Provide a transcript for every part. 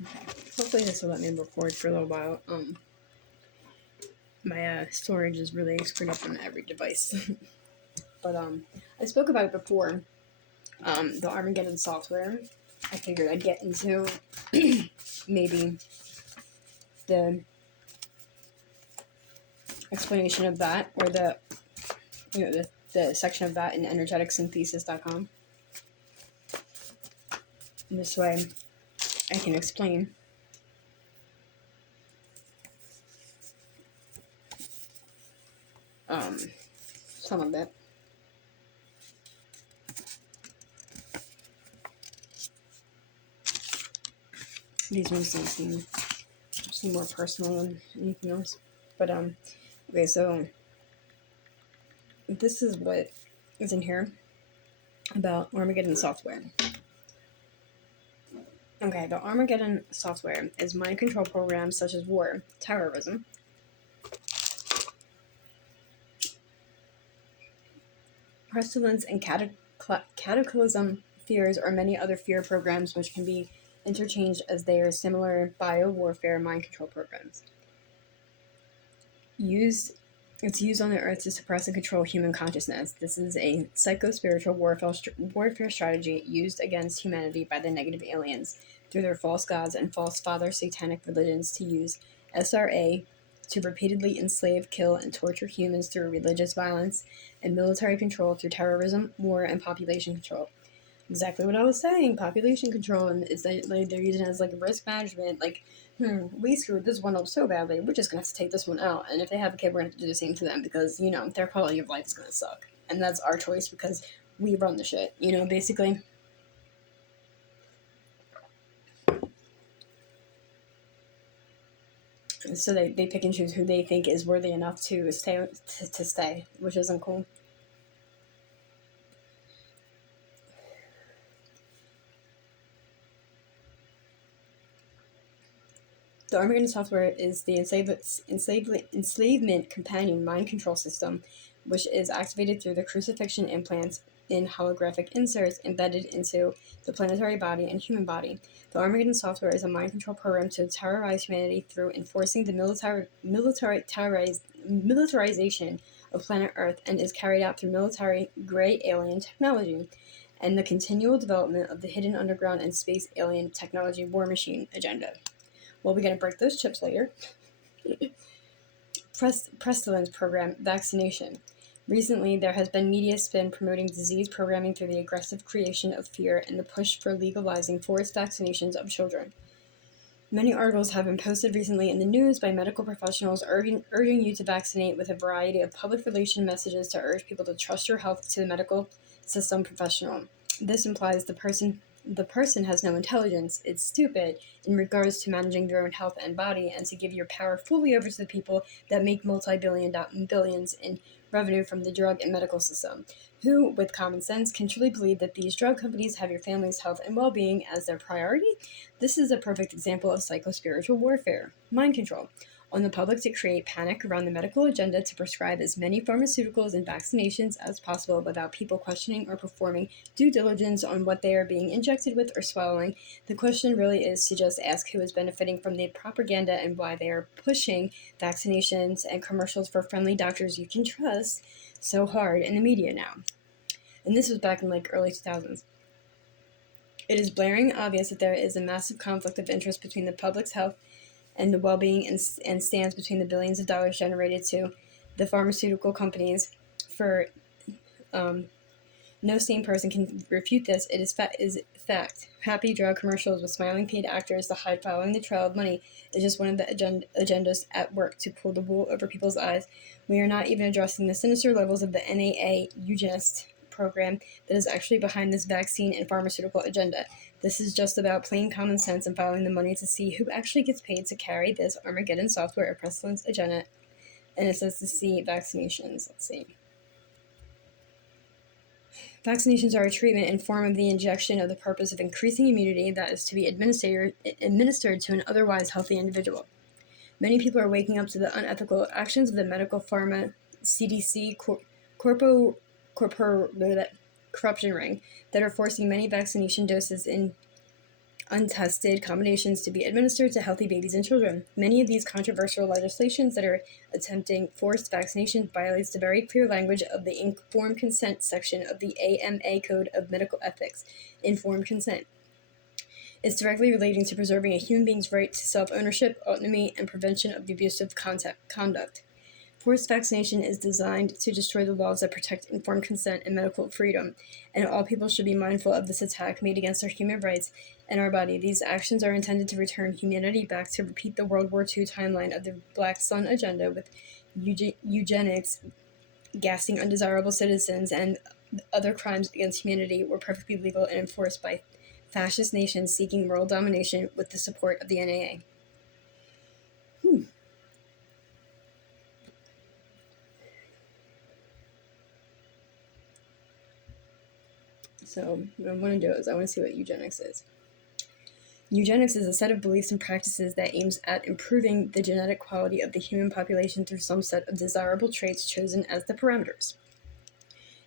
Okay. Hopefully this will let me record for a little while. My storage is really screwed up on every device. But I spoke about it before. The Armageddon software. I figured I'd get into maybe the explanation of that, or the section of that in energeticsynthesis.com. And this way I can explain some of it. These ones seem more personal than anything else. But okay, so this is what is in here about Armageddon software. Okay, the Armageddon software is mind control programs such as war, terrorism, pestilence, and cataclysm fears, or many other fear programs which can be interchanged as they are similar bio-warfare mind control programs. It's used on the earth to suppress and control human consciousness. This is a psycho-spiritual warfare strategy used against humanity by the negative aliens through their false gods and false father satanic religions to use SRA to repeatedly enslave, kill, and torture humans through religious violence and military control through terrorism, war, and population control. Exactly what I was saying, population control, and it's like they're using it as like risk management, like, we screwed this one up so badly, we're just gonna have to take this one out, and if they have a kid, we're gonna have to do the same to them, because, their quality of life is gonna suck, and that's our choice, because we run the shit, basically. So they pick and choose who they think is worthy enough to stay, which isn't cool. The Armageddon software is the enslavement companion mind control system, which is activated through the crucifixion implants in holographic inserts embedded into the planetary body and human body. The Armageddon software is a mind control program to terrorize humanity through enforcing the militarization of planet Earth, and is carried out through military gray alien technology and the continual development of the hidden underground and space alien technology war machine agenda. Well, we're going to break those chips later. Pestilence program vaccination. Recently, there has been media spin promoting disease programming through the aggressive creation of fear and the push for legalizing forced vaccinations of children. Many articles have been posted recently in the news by medical professionals urging you to vaccinate, with a variety of public relation messages to urge people to trust your health to the medical system professional. This implies the person has no intelligence, it's stupid, in regards to managing their own health and body, and to give your power fully over to the people that make billions in revenue from the drug and medical system, who, with common sense, can truly believe that these drug companies have your family's health and well-being as their priority. This is a perfect example of psycho-spiritual warfare, mind control, on the public to create panic around the medical agenda to prescribe as many pharmaceuticals and vaccinations as possible without people questioning or performing due diligence on what they are being injected with or swallowing. The question really is to just ask who is benefiting from the propaganda and why they are pushing vaccinations and commercials for friendly doctors you can trust so hard in the media now. And this was back in early 2000s. It is blaring obvious that there is a massive conflict of interest between the public's health and the well-being and stands between the billions of dollars generated to the pharmaceutical companies. For no sane person can refute this. It is fact. Happy drug commercials with smiling paid actors to hide following the trail of money is just one of the agendas at work to pull the wool over people's eyes. We are not even addressing the sinister levels of the NAA eugenist program that is actually behind this vaccine and pharmaceutical agenda. This is just about plain common sense and following the money to see who actually gets paid to carry this Armageddon software or pestilence agenda. And it says to see vaccinations. Let's see. Vaccinations are a treatment in form of the injection of the purpose of increasing immunity that is to be administered to an otherwise healthy individual. Many people are waking up to the unethical actions of the medical pharma CDC corruption ring that are forcing many vaccination doses in untested combinations to be administered to healthy babies and children. Many of these controversial legislations that are attempting forced vaccination violates the very clear language of the informed consent section of the AMA Code of Medical Ethics. Informed consent is directly relating to preserving a human being's right to self-ownership, autonomy, and prevention of abusive conduct. Forced vaccination is designed to destroy the laws that protect informed consent and medical freedom, and all people should be mindful of this attack made against our human rights and our body. These actions are intended to return humanity back to repeat the World War II timeline of the Black Sun agenda, with eugenics, gassing undesirable citizens, and other crimes against humanity were perfectly legal and enforced by fascist nations seeking world domination with the support of the NAA. So what I want to do is I want to see what eugenics is. Eugenics is a set of beliefs and practices that aims at improving the genetic quality of the human population through some set of desirable traits chosen as the parameters.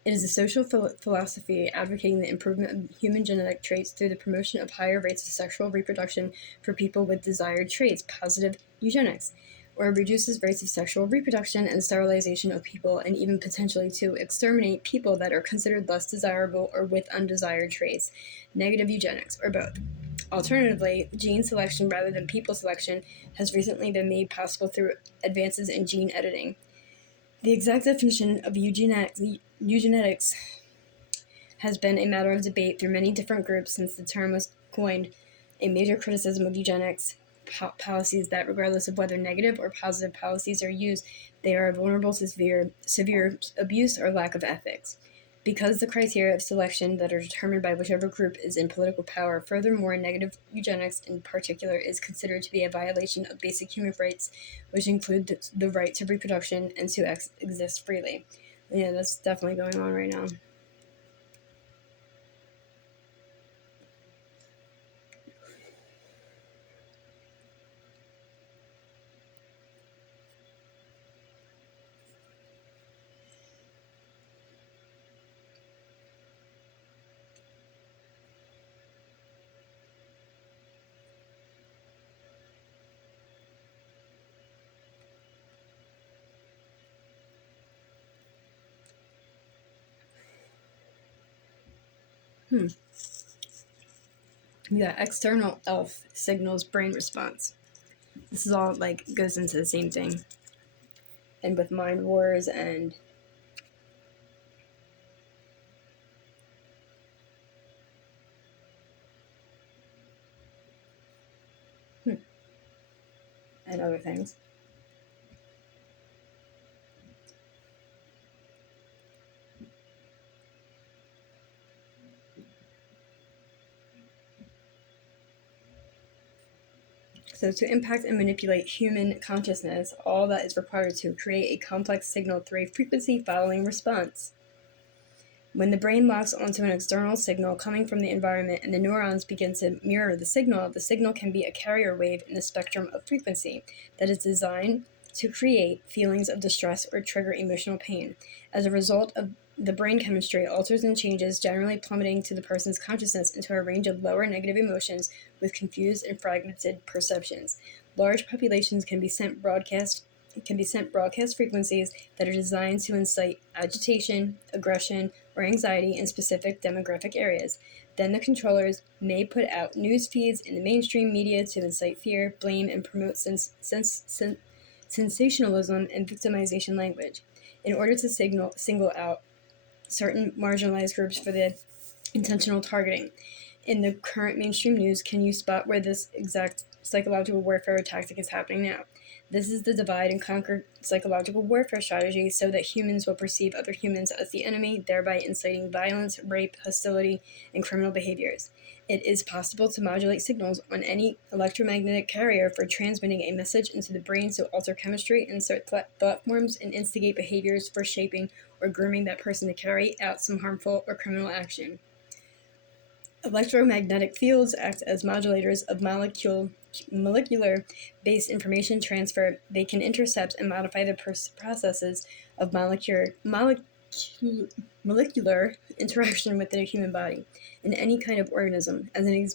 It is a social philosophy advocating the improvement of human genetic traits through the promotion of higher rates of sexual reproduction for people with desired traits, positive eugenics, or reduces rates of sexual reproduction and sterilization of people, and even potentially to exterminate people that are considered less desirable or with undesired traits, negative eugenics, or both. Alternatively, gene selection rather than people selection has recently been made possible through advances in gene editing. The exact definition of eugenetics has been a matter of debate through many different groups since the term was coined. A major criticism of eugenics policies that, regardless of whether negative or positive policies are used, they are vulnerable to severe abuse or lack of ethics. Because the criteria of selection that are determined by whichever group is in political power, furthermore, negative eugenics in particular is considered to be a violation of basic human rights, which include the right to reproduction and to exist freely. Yeah, that's definitely going on right now. Yeah, external ELF signals brain response. This is all goes into the same thing. And with mind wars and other things. So to impact and manipulate human consciousness, all that is required to create a complex signal through a frequency following response. When the brain locks onto an external signal coming from the environment and the neurons begin to mirror the signal can be a carrier wave in the spectrum of frequency that is designed to create feelings of distress or trigger emotional pain. As a result of the brain chemistry alters and changes, generally plummeting to the person's consciousness into a range of lower negative emotions with confused and fragmented perceptions. Large populations can be sent broadcast frequencies that are designed to incite agitation, aggression, or anxiety in specific demographic areas. Then the controllers may put out news feeds in the mainstream media to incite fear, blame, and promote sensationalism and victimization language in order to single out certain marginalized groups for the intentional targeting. In the current mainstream news, can you spot where this exact psychological warfare tactic is happening now? This is the divide and conquer psychological warfare strategy so that humans will perceive other humans as the enemy, thereby inciting violence, rape, hostility, and criminal behaviors. It is possible to modulate signals on any electromagnetic carrier for transmitting a message into the brain to alter chemistry, insert thought forms, and instigate behaviors for shaping or grooming that person to carry out some harmful or criminal action. Electromagnetic fields act as modulators of molecular-based information transfer. They can intercept and modify the processes of molecular interaction within a human body in any kind of organism. As an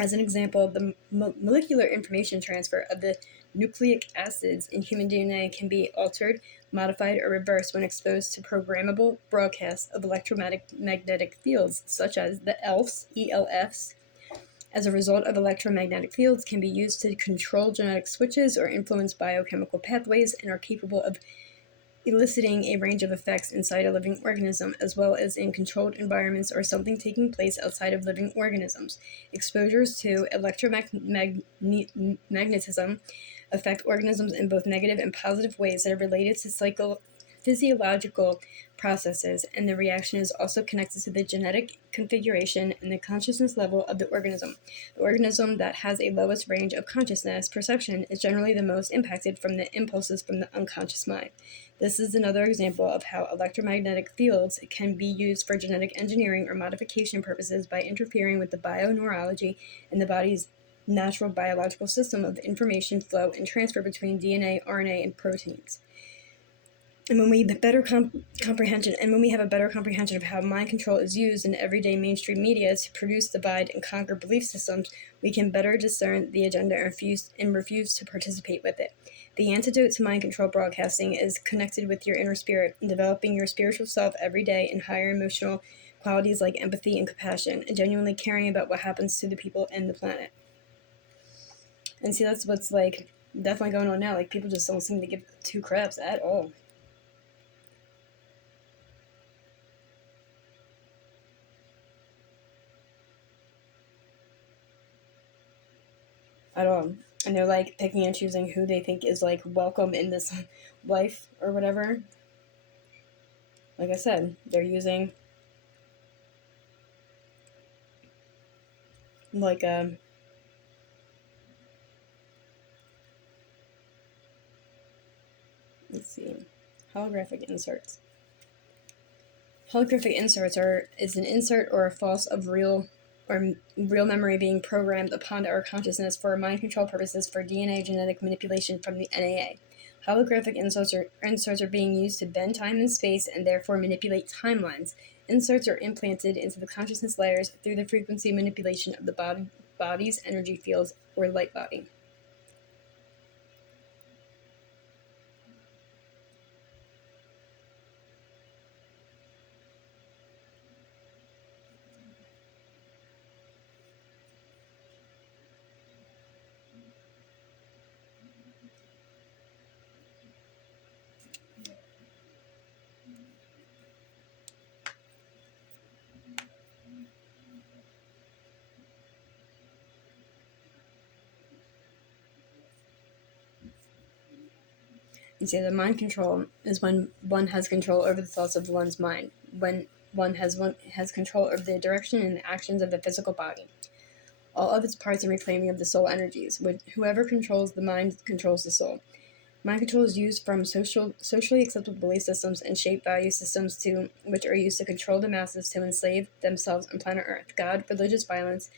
As an example, the molecular information transfer of the nucleic acids in human DNA can be altered, modified, or reversed when exposed to programmable broadcasts of electromagnetic fields, such as the ELFs. As a result of electromagnetic fields can be used to control genetic switches or influence biochemical pathways and are capable of eliciting a range of effects inside a living organism, as well as in controlled environments or something taking place outside of living organisms. Exposures to electromagnetism affect organisms in both negative and positive ways that are related to physiological processes, and the reaction is also connected to the genetic configuration and the consciousness level of the organism. The organism that has a lowest range of consciousness perception is generally the most impacted from the impulses from the unconscious mind. This is another example of how electromagnetic fields can be used for genetic engineering or modification purposes by interfering with the bioneurology and the body's natural biological system of information flow and transfer between DNA, RNA, and proteins. And when we have a better comprehension of how mind control is used in everyday mainstream media to produce, divide, and conquer belief systems, we can better discern the agenda and refuse to participate with it. The antidote to mind control broadcasting is connected with your inner spirit and developing your spiritual self every day in higher emotional qualities like empathy and compassion, and genuinely caring about what happens to the people and the planet. And see, that's what's definitely going on now. People just don't seem to give two craps at all. At all. And they're picking and choosing who they think is welcome in this life or whatever. Like I said, they're using let's see, holographic inserts. Holographic inserts is an insert or a false of real memory being programmed upon our consciousness for mind control purposes for DNA genetic manipulation from the NAA. Holographic inserts are being used to bend time and space and therefore manipulate timelines. Inserts are implanted into the consciousness layers through the frequency manipulation of the body's energy fields or light body. And say the mind control is when one has control over the thoughts of one's mind, when one has control over the direction and the actions of the physical body, all of its parts and reclaiming of the soul energies. Whoever controls the mind controls the soul. Mind control is used from socially acceptable belief systems and shape value systems which are used to control the masses to enslave themselves on planet Earth. God, religious violence,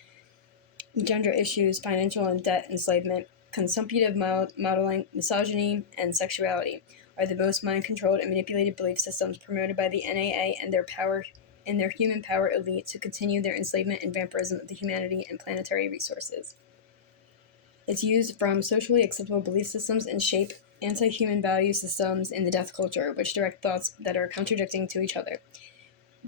gender issues, financial and debt enslavement, consumptive modeling, misogyny, and sexuality are the most mind-controlled and manipulated belief systems promoted by the NAA and their human power elite to continue their enslavement and vampirism of the humanity and planetary resources. It's used from socially acceptable belief systems and shape anti-human value systems in the death culture, which direct thoughts that are contradicting to each other.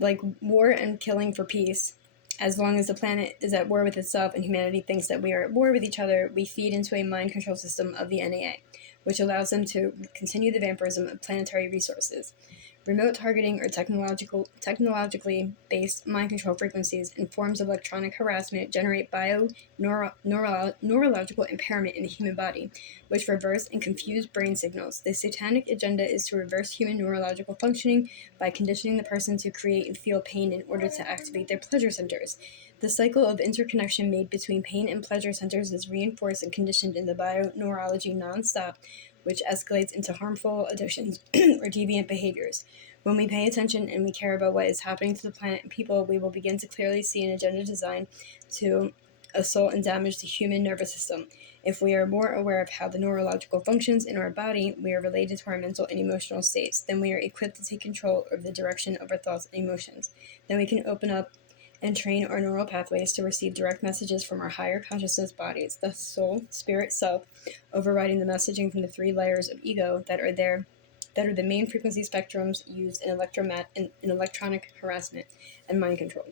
Like war and killing for peace. As long as the planet is at war with itself and humanity thinks that we are at war with each other, we feed into a mind control system of the NAA, which allows them to continue the vampirism of planetary resources. Remote targeting or technologically based mind control frequencies and forms of electronic harassment generate neurological impairment in the human body, which reverse and confuse brain signals. The satanic agenda is to reverse human neurological functioning by conditioning the person to create and feel pain in order to activate their pleasure centers. The cycle of interconnection made between pain and pleasure centers is reinforced and conditioned in the bioneurology nonstop, which escalates into harmful addictions or deviant behaviors. When we pay attention and we care about what is happening to the planet and people, we will begin to clearly see an agenda designed to assault and damage the human nervous system. If we are more aware of how the neurological functions in our body, we are related to our mental and emotional states, then we are equipped to take control over the direction of our thoughts and emotions. Then we can open up and train our neural pathways to receive direct messages from our higher consciousness bodies, the soul, spirit, self, overriding the messaging from the three layers of ego that are the main frequency spectrums used in electronic harassment and mind control.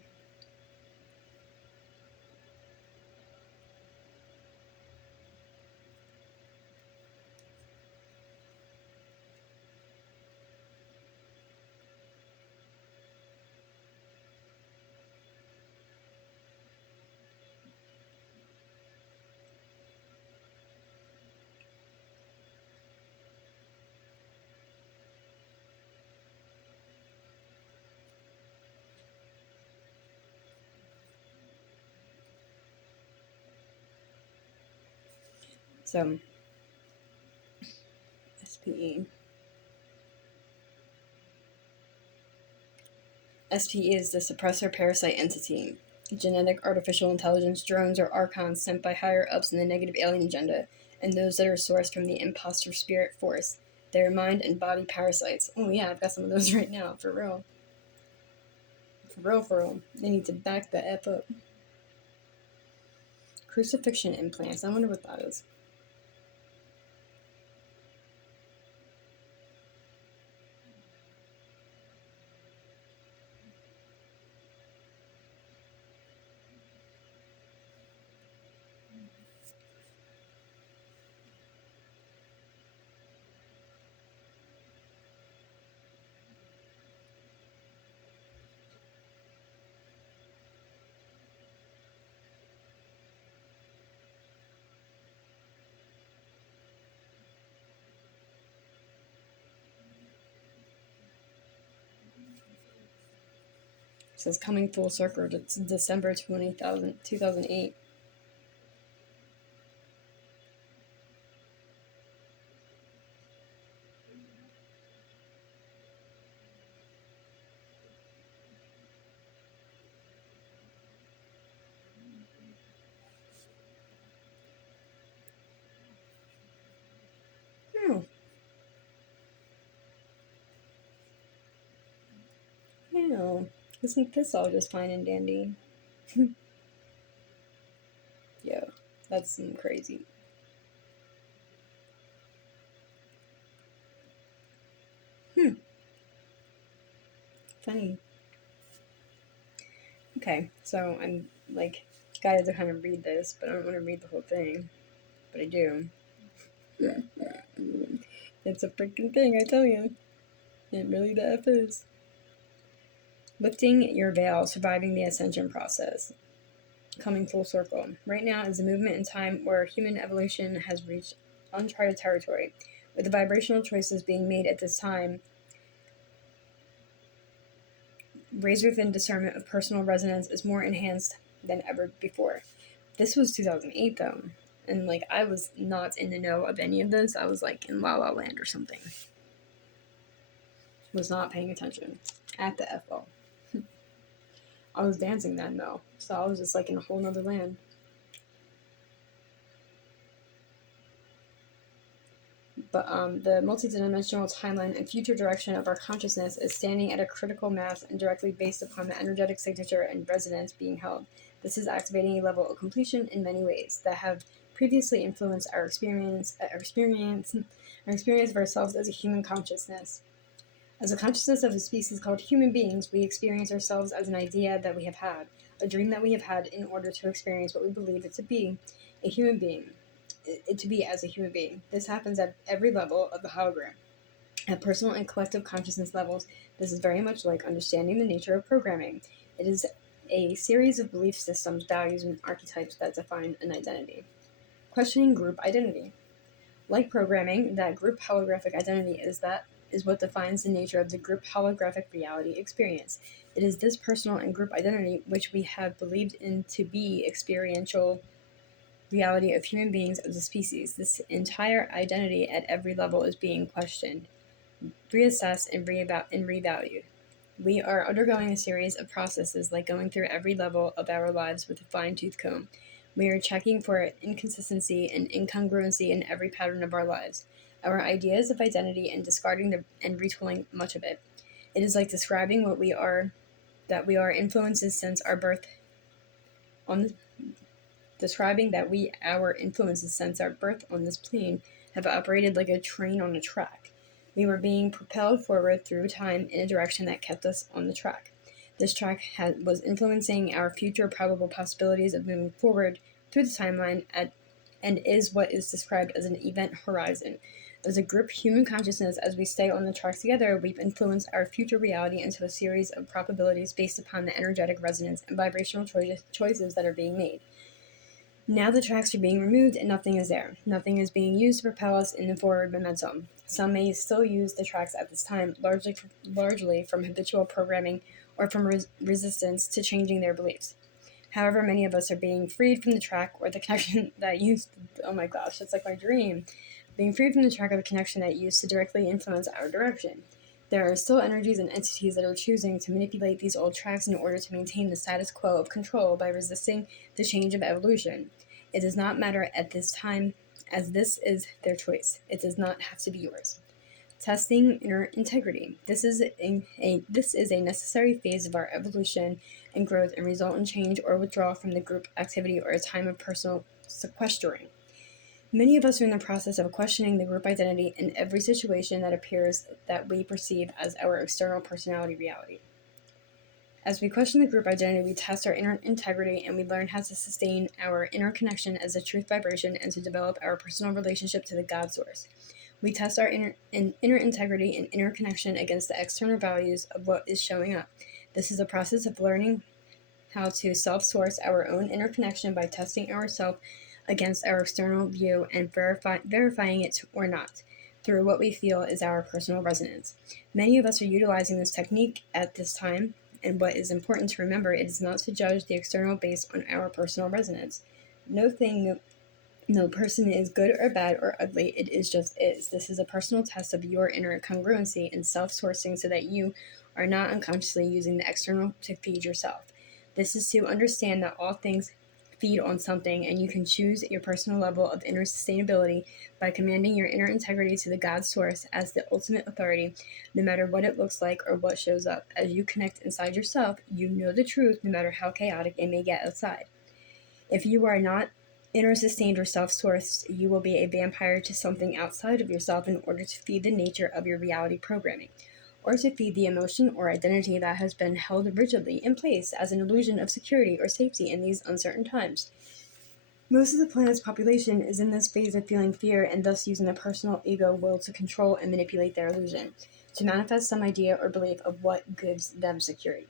So, SPE. SPE is the suppressor parasite entity. Genetic artificial intelligence drones or archons sent by higher ups in the negative alien agenda, and those that are sourced from the imposter spirit force. They're mind and body parasites. Oh yeah, I've got some of those right now, for real. For real, for real. They need to back the F up. Crucifixion implants. I wonder what that is. It says coming full circle. It's December 2008. Oh, yeah. Isn't this all just fine and dandy? Yeah, that's crazy. Funny. Okay, so I'm like guided to kind of read this, but I don't want to read the whole thing. But I do. It's a freaking thing, I tell you. It really the F is. Lifting your veil, surviving the ascension process. Coming full circle. Right now is a movement in time where human evolution has reached uncharted territory. With the vibrational choices being made at this time, razor thin discernment of personal resonance is more enhanced than ever before. This was 2008 though, and like I was not in the know of any of this. I was like in La La Land or something. Was not paying attention at the FO. I was dancing then though, so I was just like in a whole nother land. But the multidimensional timeline and future direction of our consciousness is standing at a critical mass and directly based upon the energetic signature and resonance being held. This is activating a level of completion in many ways that have previously influenced our experience of ourselves as a human consciousness. As a consciousness of a species called human beings, we experience ourselves as an idea that we have had, a dream that we have had in order to experience what we believe it to be, a human being. It to be as a human being. This happens at every level of the hologram. At personal and collective consciousness levels, this is very much like understanding the nature of programming. It is a series of belief systems, values, and archetypes that define an identity. Questioning group identity. Like programming, that group holographic identity is what defines the nature of the group holographic reality experience. It is this personal and group identity which we have believed in to be experiential reality of human beings as a species. This entire identity at every level is being questioned, reassessed, and revalued. We are undergoing a series of processes like going through every level of our lives with a fine-tooth comb. We are checking for inconsistency and incongruency in every pattern of our lives, our ideas of identity, and discarding and retooling much of it. It is like describing what we are that we are influences since our birth on describing that our influences since our birth on this plane have operated like a train on a track. We were being propelled forward through time in a direction that kept us on the track. This track was influencing our future probable possibilities of moving forward through the timeline and is what is described as an event horizon. As a group, human consciousness, as we stay on the track together, we've influenced our future reality into a series of probabilities based upon the energetic resonance and vibrational choices that are being made. Now the tracks are being removed and nothing is there. Nothing is being used to propel us in the forward momentum. Some may still use the tracks at this time, largely from habitual programming or from resistance to changing their beliefs. However, many of us are being freed from the track or the connection that used oh my gosh, it's like my dream. Being freed from the track of the connection that used to directly influence our direction. There are still energies and entities that are choosing to manipulate these old tracks in order to maintain the status quo of control by resisting the change of evolution. It does not matter at this time, as this is their choice. It does not have to be yours. Testing inner integrity. This is a necessary phase of our evolution and growth and result in change or withdrawal from the group activity or a time of personal sequestering. Many of us are in the process of questioning the group identity in every situation that appears that we perceive as our external personality reality. As we question the group identity, we test our inner integrity and we learn how to sustain our inner connection as a truth vibration and to develop our personal relationship to the God source. We test our inner integrity and inner connection against the external values of what is showing up. This is a process of learning how to self-source our own inner connection by testing ourselves against our external view and verifying it or not through what we feel is our personal resonance. Many of us are utilizing this technique at this time, and what is important to remember is not to judge the external based on our personal resonance. No person is good or bad or ugly, it is just is. This is a personal test of your inner congruency and self-sourcing so that you are not unconsciously using the external to feed yourself. This is to understand that all things feed on something, and you can choose your personal level of inner sustainability by commanding your inner integrity to the God source as the ultimate authority, no matter what it looks like or what shows up. As you connect inside yourself, you know the truth no matter how chaotic it may get outside. If you are not inner sustained or self-sourced, you will be a vampire to something outside of yourself in order to feed the nature of your reality programming, or to feed the emotion or identity that has been held rigidly in place as an illusion of security or safety in these uncertain times. Most of the planet's population is in this phase of feeling fear and thus using the personal ego will to control and manipulate their illusion, to manifest some idea or belief of what gives them security.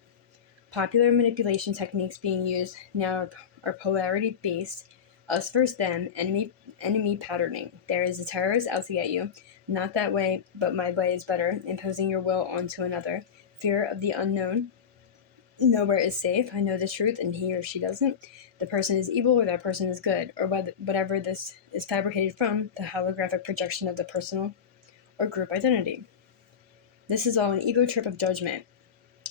Popular manipulation techniques being used now are polarity-based, us versus them, enemy patterning. There is a terrorist out to get you. Not that way, but my way is better, imposing your will onto another. Fear of the unknown. Nowhere is safe. I know the truth, and he or she doesn't. The person is evil, or that person is good, or whatever this is fabricated from, the holographic projection of the personal or group identity. This is all an ego trip of judgment,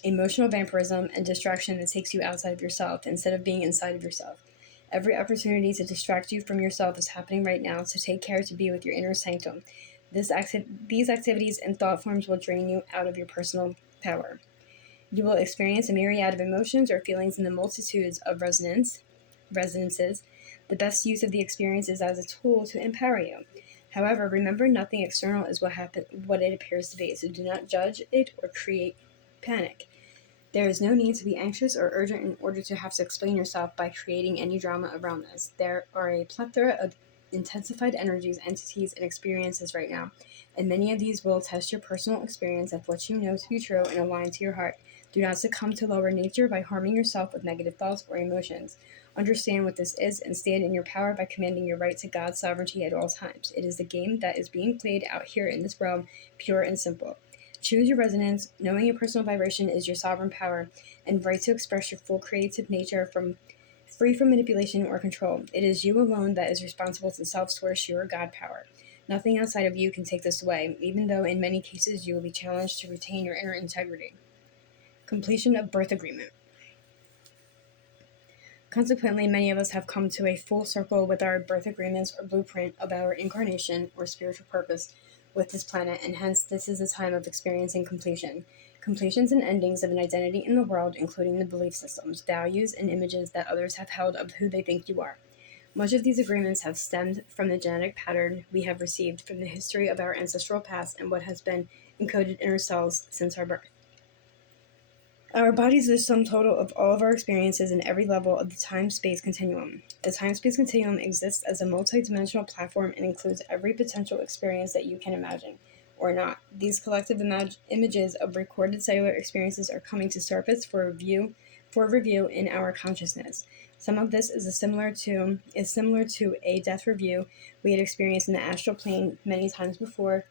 emotional vampirism, and distraction that takes you outside of yourself instead of being inside of yourself. Every opportunity to distract you from yourself is happening right now, so take care to be with your inner sanctum. These activities and thought forms will drain you out of your personal power. You will experience a myriad of emotions or feelings in the multitudes of resonances. The best use of the experience is as a tool to empower you. However, remember nothing external is what it appears to be, so do not judge it or create panic. There is no need to be anxious or urgent in order to have to explain yourself by creating any drama around this. There are a plethora of intensified energies, entities, and experiences right now, and many of these will test your personal experience of what you know to be true and align to your heart. Do not succumb to lower nature by harming yourself with negative thoughts or emotions. Understand what this is and stand in your power by commanding your right to God's sovereignty at all times. It is the game that is being played out here in this realm, pure and simple. Choose your resonance, knowing your personal vibration is your sovereign power, and right to express your full creative nature free from manipulation or control. It is you alone that is responsible to self-source your God power. Nothing outside of you can take this away, even though in many cases you will be challenged to retain your inner integrity. Completion of birth agreement. Consequently, many of us have come to a full circle with our birth agreements or blueprint of our incarnation or spiritual purpose with this planet, and hence this is a time of experiencing completion. completions and endings of an identity in the world, including the belief systems, values, and images that others have held of who they think you are. Much of these agreements have stemmed from the genetic pattern we have received from the history of our ancestral past and what has been encoded in our cells since our birth. Our bodies are the sum total of all of our experiences in every level of the time-space continuum. The time-space continuum exists as a multi-dimensional platform and includes every potential experience that you can imagine, or not. These collective images of recorded cellular experiences are coming to surface for review in our consciousness. Some of this is similar to a death review we had experienced in the astral plane many times before,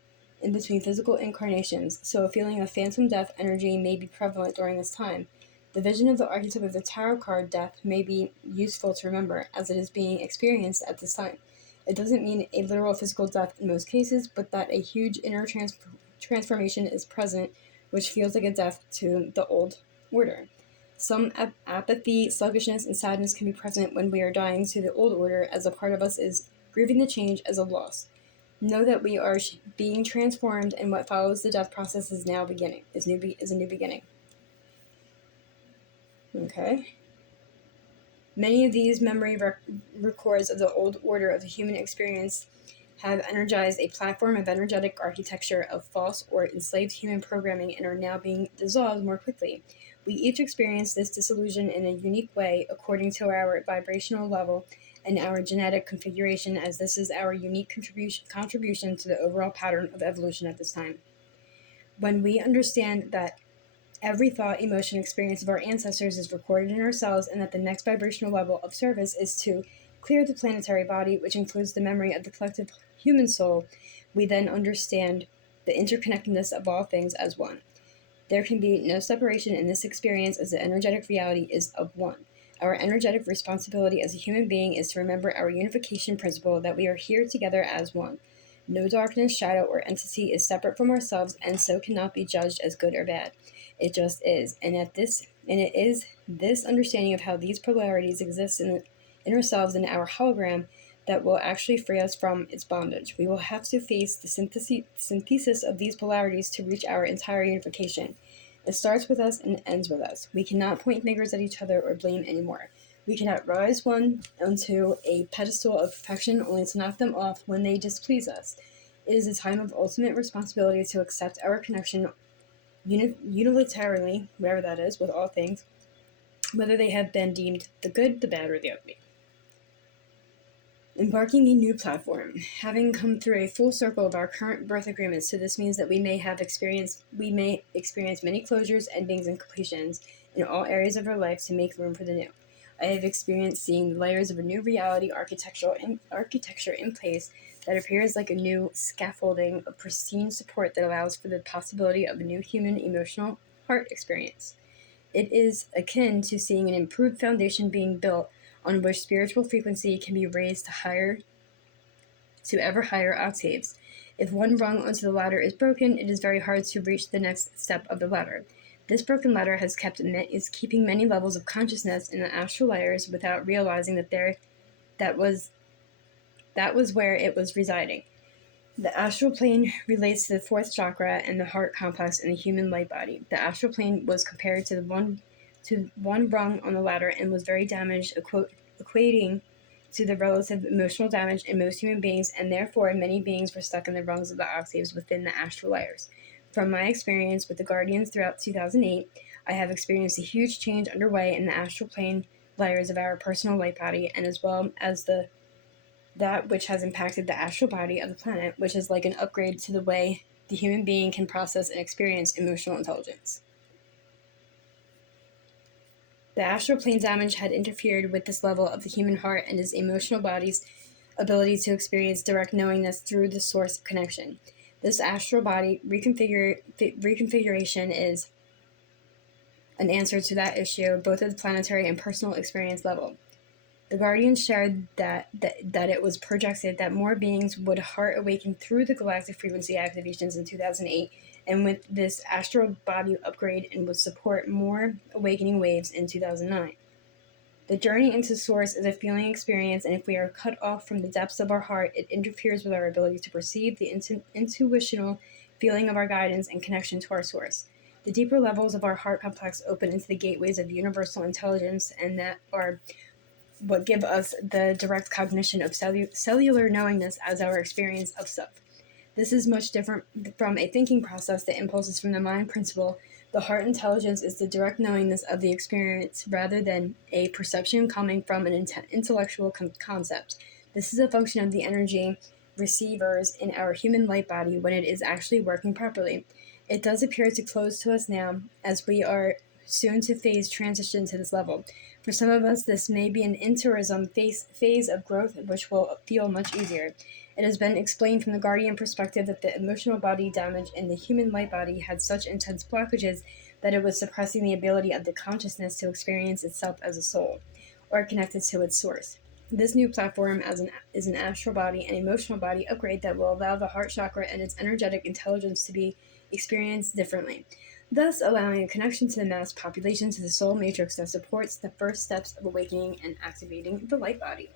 in between physical incarnations, so a feeling of phantom death energy may be prevalent during this time. The vision of the archetype of the tarot card death may be useful to remember, as it is being experienced at this time. It doesn't mean a literal physical death in most cases, but that a huge inner transformation is present, which feels like a death to the old order. Some apathy, sluggishness, and sadness can be present when we are dying to the old order, as a part of us is grieving the change as a loss. Know that we are being transformed, and what follows the death process is now beginning. Is a new beginning. Okay. Many of these memory records of the old order of the human experience have energized a platform of energetic architecture of false or enslaved human programming and are now being dissolved more quickly. We each experience this dissolution in a unique way according to our vibrational level and our genetic configuration, as this is our unique contribution to the overall pattern of evolution at this time. When we understand that every thought, emotion, experience of our ancestors is recorded in our cells, and that the next vibrational level of service is to clear the planetary body, which includes the memory of the collective human soul, we then understand the interconnectedness of all things as one. There can be no separation in this experience, as the energetic reality is of one. Our energetic responsibility as a human being is to remember our unification principle, that we are here together as one. No darkness, shadow, or entity is separate from ourselves, and so cannot be judged as good or bad. It just is, and it is this understanding of how these polarities exist in ourselves and our hologram that will actually free us from its bondage. We will have to face the synthesis of these polarities to reach our entire unification. It starts with us and ends with us. We cannot point fingers at each other or blame anymore. We cannot rise one onto a pedestal of perfection only to knock them off when they displease us. It is a time of ultimate responsibility to accept our connection unilaterally, wherever that is, with all things, whether they have been deemed the good, the bad, or the ugly. Embarking a new platform. Having come through a full circle of our current birth agreements, so this means that we may experience many closures, endings, and completions in all areas of our life to make room for the new. I have experienced seeing the layers of a new reality architecture in place that appears like a new scaffolding of pristine support that allows for the possibility of a new human emotional heart experience. It is akin to seeing an improved foundation being built on which spiritual frequency can be raised to ever higher octaves. If one rung onto the ladder is broken, it is very hard to reach the next step of the ladder. This broken ladder is keeping many levels of consciousness in the astral layers without realizing that was where it was residing. The astral plane relates to the fourth chakra and the heart complex in the human light body. The astral plane was compared to one rung on the ladder and was very damaged, equating to the relative emotional damage in most human beings, and therefore many beings were stuck in the rungs of the octaves within the astral layers. From my experience with the Guardians throughout 2008, I have experienced a huge change underway in the astral plane layers of our personal light body, and as well as that which has impacted the astral body of the planet, which is like an upgrade to the way the human being can process and experience emotional intelligence. The astral plane damage had interfered with this level of the human heart and its emotional body's ability to experience direct knowingness through the source of connection. This astral body reconfiguration is an answer to that issue, both at the planetary and personal experience level. The Guardians shared that it was projected that more beings would heart awaken through the galactic frequency activations in 2008, and with this astral body upgrade, and would support more awakening waves in 2009. The journey into Source is a feeling experience, and if we are cut off from the depths of our heart, it interferes with our ability to perceive the intuitional feeling of our guidance and connection to our Source. The deeper levels of our heart complex open into the gateways of universal intelligence, and that are what give us the direct cognition of cellular knowingness as our experience of self. This is much different from a thinking process that impulses from the mind principle. The heart intelligence is the direct knowingness of the experience rather than a perception coming from an intellectual concept. This is a function of the energy receivers in our human light body when it is actually working properly. It does appear to close to us now, as we are soon to phase transition to this level. For some of us, this may be an interim phase of growth, which will feel much easier. It has been explained from the guardian perspective that the emotional body damage in the human light body had such intense blockages that it was suppressing the ability of the consciousness to experience itself as a soul, or connected to its source. This new platform is an astral body and emotional body upgrade that will allow the heart chakra and its energetic intelligence to be experienced differently, thus allowing a connection to the mass population to the soul matrix that supports the first steps of awakening and activating the light body.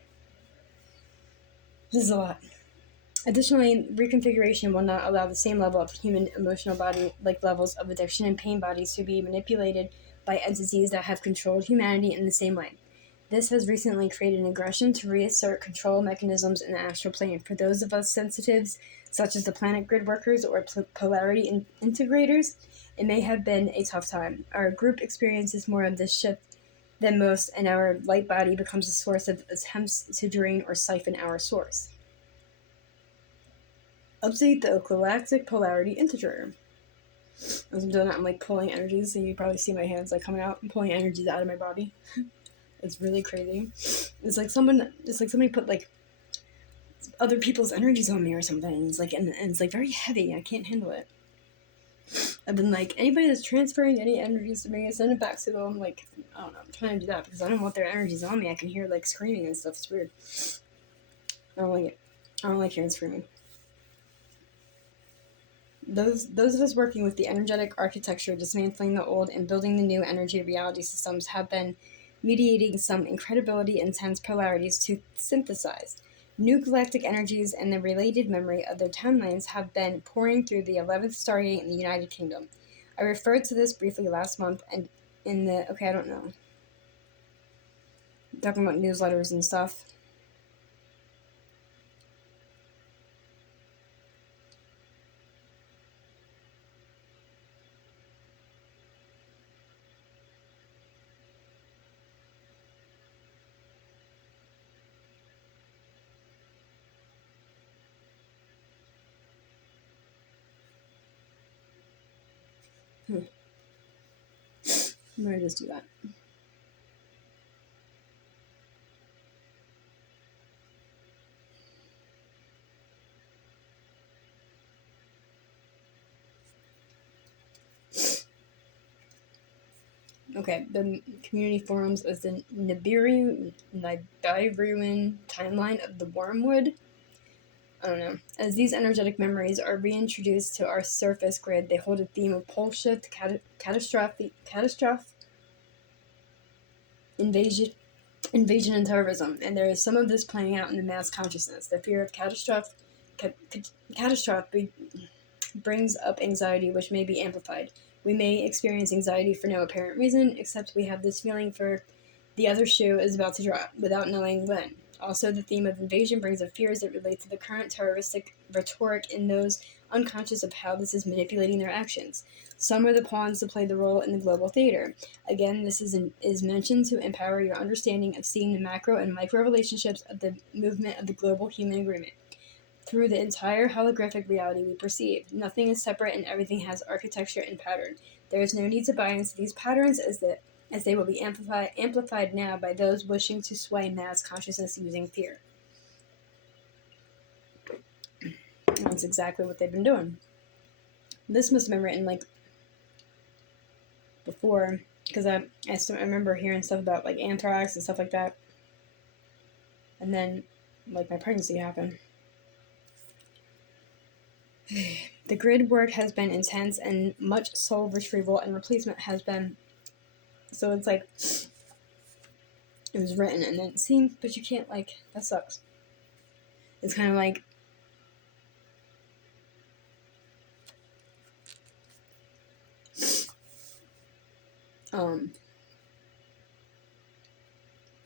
This is a lot. Additionally, reconfiguration will not allow the same level of human emotional body, like levels of addiction and pain bodies, to be manipulated by entities that have controlled humanity in the same way. This has recently created an aggression to reassert control mechanisms in the astral plane. For those of us sensitives, such as the planet grid workers or polarity integrators, it may have been a tough time. Our group experiences more of this shift than most, and our light body becomes a source of attempts to drain or siphon our source. Update the galactic polarity integrator. As I'm doing that, I'm like pulling energies, so you probably see my hands like coming out and pulling energies out of my body. It's really crazy. It's like somebody put like other people's energies on me or something. And it's like very heavy. I can't handle it. I've been like, anybody that's transferring any energies to me, I send it back to them. Like, I don't know. I'm trying to do that because I don't want their energies on me. I can hear like screaming and stuff. It's weird. I don't like it. I don't like hearing screaming. Those of us working with the energetic architecture, dismantling the old and building the new energy reality systems, have been mediating some incredibly intense polarities to synthesize. New galactic energies and the related memory of their timelines have been pouring through the 11th Stargate in the United Kingdom. I referred to this briefly last month, and in the I don't know, talking about newsletters and stuff. I'm gonna just do that. Okay, the community forums is the Nibiruan timeline of the Wormwood. I don't know. As these energetic memories are reintroduced to our surface grid, they hold a theme of pole shift, catastrophe, invasion, and terrorism, and there is some of this playing out in the mass consciousness. The fear of catastrophe brings up anxiety, which may be amplified. We may experience anxiety for no apparent reason, except we have this feeling for the other shoe is about to drop, without knowing when. Also, the theme of invasion brings up fears that relate to the current terroristic rhetoric in those unconscious of how this is manipulating their actions. Some are the pawns to play the role in the global theater. Again, this is mentioned to empower your understanding of seeing the macro and micro relationships of the movement of the global human agreement. Through the entire holographic reality we perceive, nothing is separate and everything has architecture and pattern. There is no need to buy into these patterns as they will be amplified now by those wishing to sway mass consciousness using fear. And that's exactly what they've been doing. This must have been written like before, because I remember hearing stuff about like anthrax and stuff like that. And then like my pregnancy happened. The grid work has been intense and much soul retrieval and replacement has been. So it's like it was written and then seen, but you can't like that sucks. It's kind of like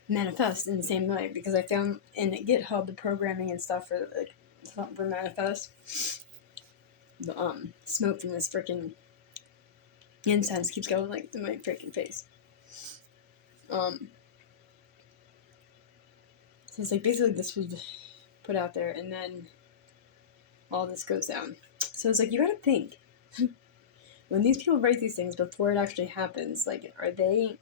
manifest in the same way, because I found in GitHub the programming and stuff for manifest, the smoke from this freaking incense keeps going like in my freaking face. So it's like basically this was put out there, and then all this goes down. So it's like you gotta think when these people write these things before it actually happens. Like, are they?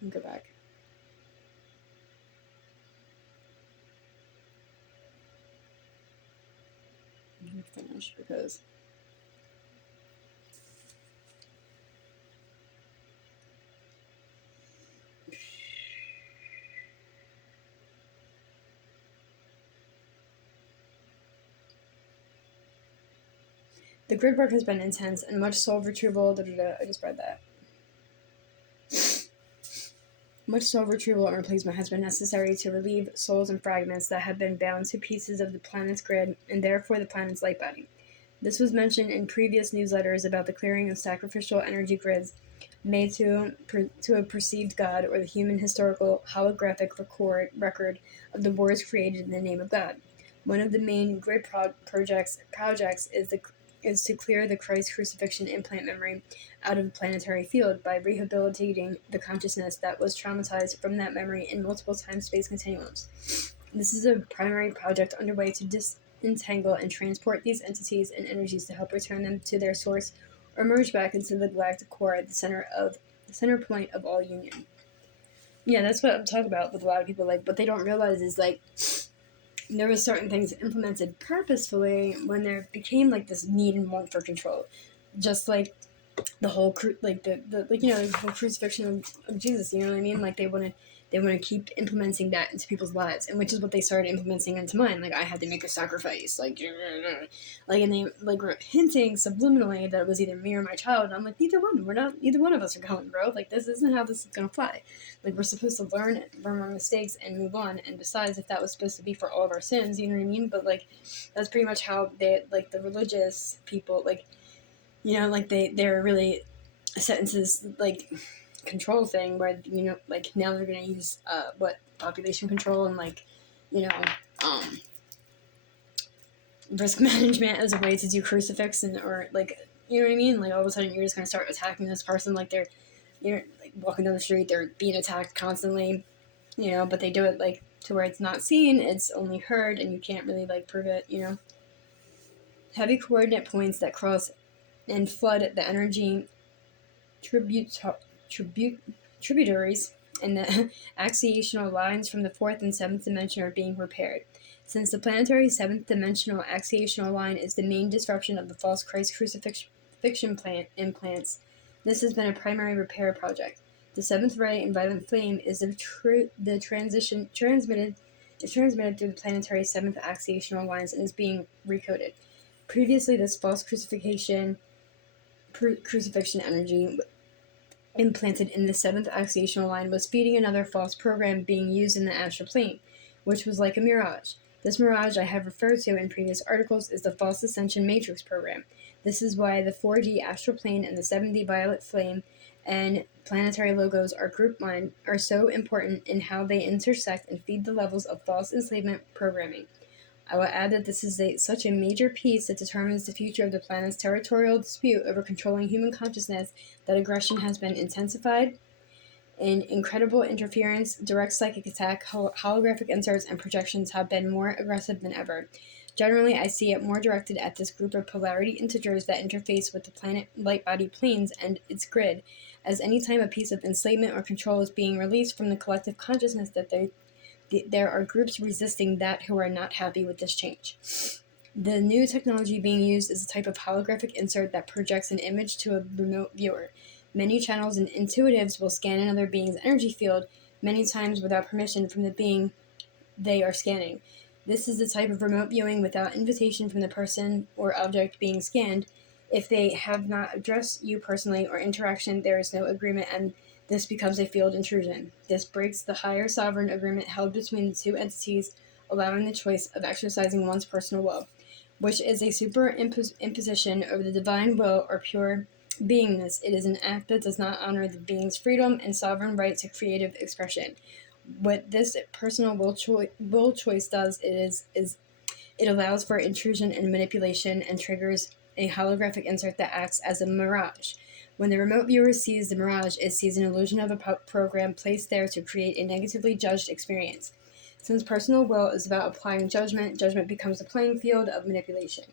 Let me go back. Finish because the grid work has been intense and much soul retrieval. I just read that. Much soul retrieval and replacement has been necessary to relieve souls and fragments that have been bound to pieces of the planet's grid and therefore the planet's light body. This was mentioned in previous newsletters about the clearing of sacrificial energy grids made to a perceived god or the human historical holographic record of the wars created in the name of God. One of the main grid projects is to clear the Christ crucifixion implant memory out of the planetary field by rehabilitating the consciousness that was traumatized from that memory in multiple time-space continuums. This is a primary project underway to disentangle and transport these entities and energies to help return them to their source or merge back into the galactic core at the center point of all union. Yeah, that's what I'm talking about with a lot of people. Like, what they don't realize is like there was certain things implemented purposefully when there became like this need and want for control, just like the whole the whole crucifixion of Jesus. You know what I mean? Like they want to keep implementing that into people's lives, and which is what they started implementing into mine. Like I had to make a sacrifice, and they like were hinting subliminally that it was either me or my child. And I'm like, neither one of us are going, bro. Like this isn't how this is gonna fly. Like we're supposed to learn from our mistakes and move on. And besides, if that was supposed to be for all of our sins, you know what I mean? But like that's pretty much how they like the religious people like. You know, like they're really set into this like control thing where like now they're gonna use population control and like risk management as a way to do crucifix or like you know what I mean. Like all of a sudden you're just gonna start attacking this person like they're like walking down the street, they're being attacked constantly, but they do it like to where it's not seen, it's only heard, and you can't really like prove it. Heavy coordinate points that cross and flood the energy tributaries and the axiational lines from the fourth and seventh dimension are being repaired. Since the planetary seventh dimensional axiational line is the main disruption of the false Christ crucifixion implants, this has been a primary repair project. The seventh ray and violent flame is the transmission transmitted through the planetary seventh axiational lines and is being recoded. Previously, this false crucifixion energy implanted in the seventh axiational line was feeding another false program being used in the astral plane, which was like a mirage. This mirage I have referred to in previous articles is the false ascension matrix program. This is why the 4D astral plane and the 7D violet flame and planetary logos are group mind are so important in how they intersect and feed the levels of false enslavement programming. I will add that this is such a major piece that determines the future of the planet's territorial dispute over controlling human consciousness that aggression has been intensified, and incredible interference, direct psychic attack, holographic inserts, and projections have been more aggressive than ever. Generally, I see it more directed at this group of polarity integers that interface with the planet light body planes and its grid, as any time a piece of enslavement or control is being released from the collective consciousness that there are groups resisting that who are not happy with this change. The new technology being used is a type of holographic insert that projects an image to a remote viewer. Many channels and intuitives will scan another being's energy field, many times without permission from the being they are scanning. This is the type of remote viewing without invitation from the person or object being scanned. If they have not addressed you personally or interaction, there is no agreement, and this becomes a field intrusion. This breaks the higher sovereign agreement held between the two entities, allowing the choice of exercising one's personal will. which is a imposition over the divine will or pure beingness. It is an act that does not honor the being's freedom and sovereign right to creative expression. What this personal will choice does is it allows for intrusion and manipulation and triggers a holographic insert that acts as a mirage. When the remote viewer sees the mirage, it sees an illusion of a program placed there to create a negatively judged experience. Since personal will is about applying judgment, judgment becomes the playing field of manipulation.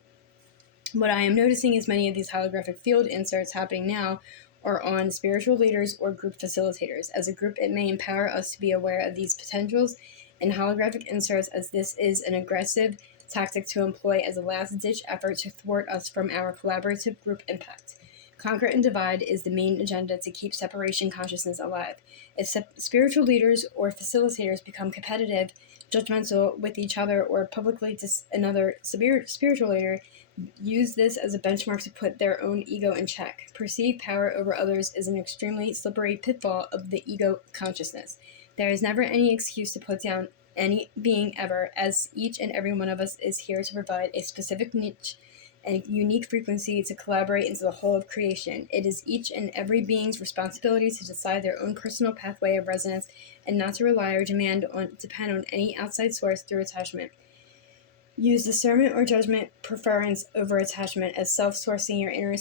What I am noticing is many of these holographic field inserts happening now are on spiritual leaders or group facilitators. As a group, it may empower us to be aware of these potentials and holographic inserts, as this is an aggressive tactic to employ as a last-ditch effort to thwart us from our collaborative group impact. Conquer and divide is the main agenda to keep separation consciousness alive. If spiritual leaders or facilitators become competitive, judgmental with each other, or publicly another spiritual leader, use this as a benchmark to put their own ego in check. Perceived power over others is an extremely slippery pitfall of the ego consciousness. There is never any excuse to put down any being ever, as each and every one of us is here to provide a specific niche and unique frequency to collaborate into the whole of creation. It is each and every being's responsibility to decide their own personal pathway of resonance and not to rely or depend on any outside source through attachment. Use discernment or judgment preference over attachment, as self-sourcing your inner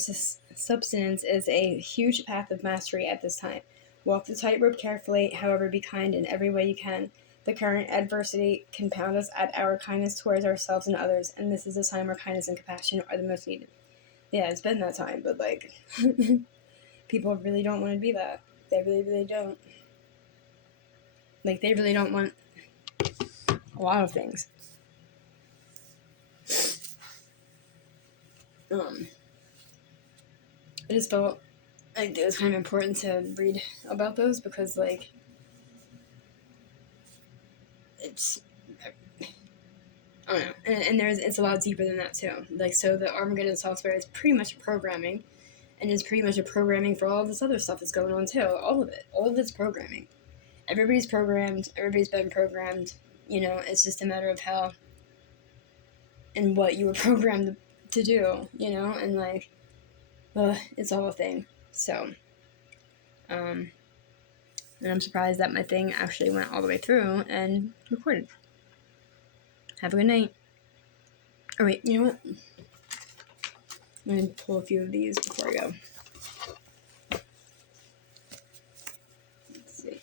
substance is a huge path of mastery at this time. Walk the tightrope carefully, however, be kind in every way you can. The current adversity can pound us at our kindness towards ourselves and others, and this is a time where kindness and compassion are the most needed. Yeah, it's been that time, but people really don't want to be that. They really, really don't. They really don't want a lot of things. I just felt like it was kind of important to read about those because, it's, I don't know, and it's a lot deeper than that too. So the Armageddon software is pretty much programming, and it's pretty much a programming for all this other stuff that's going on too. All of it's programming. Everybody's programmed. Everybody's been programmed. It's just a matter of how and what you were programmed to do. And it's all a thing. So, and I'm surprised that my thing actually went all the way through and recorded. Have a good night. Oh wait, you know what? I'm going to pull a few of these before I go. Let's see.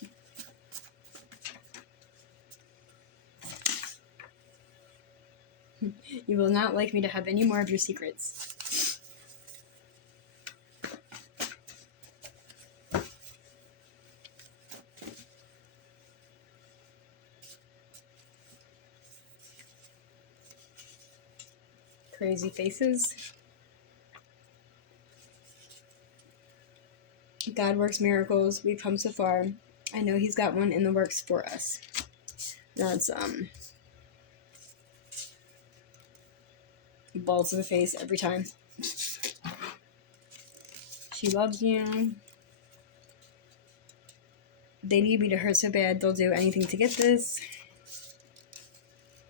You will not like me to have any more of your secrets. Crazy faces. God works miracles. We've come so far. I know he's got one in the works for us. That's balls to the face every time. She loves you. They need me to hurt so bad they'll do anything to get this.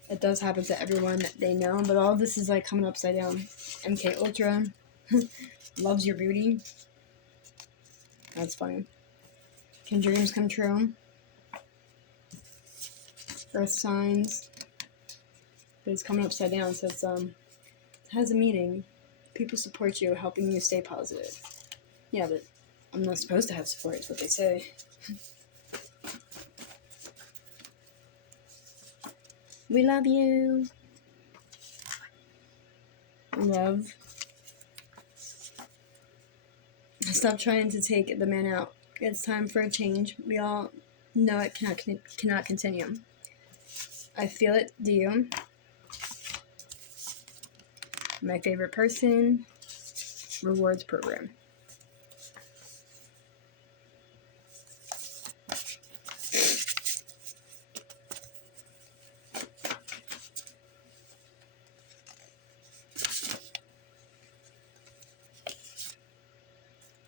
It does happen to everyone that they know, but all this is coming upside down. MK Ultra loves your beauty. That's funny. Can dreams come true? Earth signs. But it's coming upside down, so it's it has a meaning. People support you, helping you stay positive. Yeah, but I'm not supposed to have support, is what they say. We love you. Love. Stop trying to take the man out. It's time for a change. We all know it cannot continue. I feel it. Do you? My favorite person. Rewards program.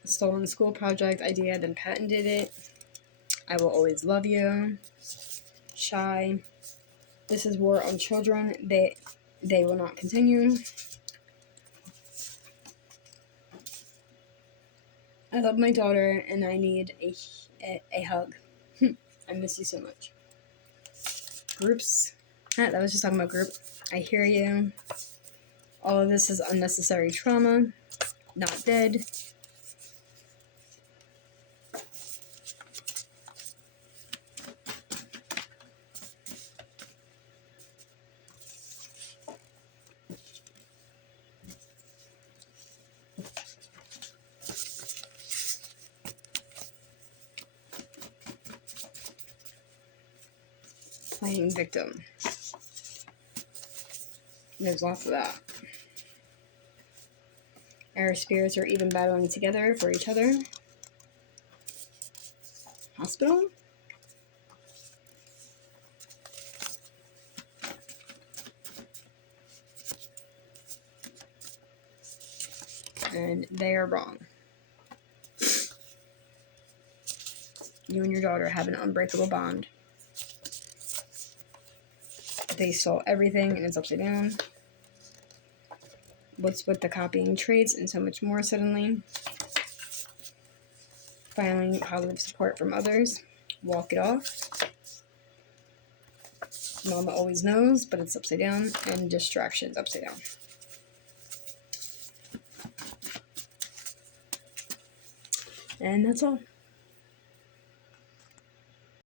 Stolen school project idea, then patented it. I will always love you. Shy. This is war on children. They will not continue. I love my daughter, and I need a hug. I miss you so much. Groups. That was just talking about group. I hear you. All of this is unnecessary trauma. Not dead. Playing victim. There's lots of that. Our spirits are even battling together for each other. Hospital? And they are wrong. You and your daughter have an unbreakable bond. They saw everything and it's upside down. What's with the copying traits and so much more suddenly? Filing positive support from others. Walk it off. Mama always knows, but it's upside down. And distractions upside down. And that's all.